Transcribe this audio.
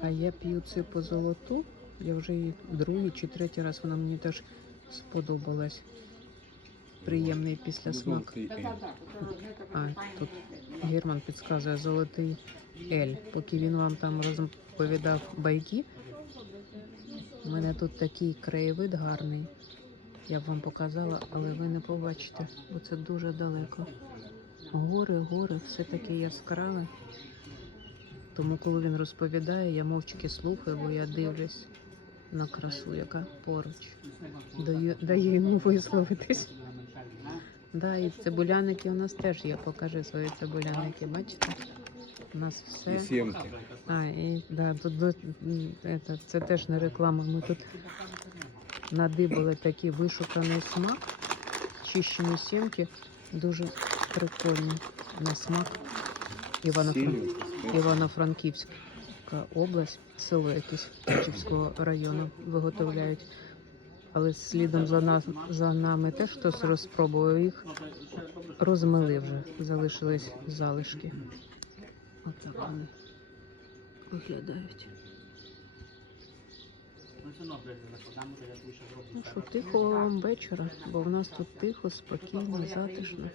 А я п'ю ципу золоту. Я вже її другий чи третій раз вона мені теж сподобалась. Приємний післясмак. А, тут Герман підказує золотий Ель. Поки він вам там розповідав байки. У мене тут такий краєвид гарний. Я б вам показала, але ви не побачите, бо це дуже далеко. Гори, гори, все таке яскраве. Тому, коли він розповідає, я мовчки слухаю, бо я дивлюсь на красу, яка поруч. Даю, даю йому висловитись. Да, і цибуляники у нас теж є. Покажи свої цибуляники, бачите? У нас все. І сімки. А, і да, тут м, это, це теж не реклама. Ми тут надибали такий вишуканий смак, чищені сімки, дуже прикольні на смак. Івано-Франківська область, село якесь Київського району виготовляють. Але слідом за нас за нами теж хтось розпробував їх, розмили вже, залишились залишки. Отак вони виглядають. Ну що, тихого вам вечора, бо в нас тут тихо, спокійно, затишно.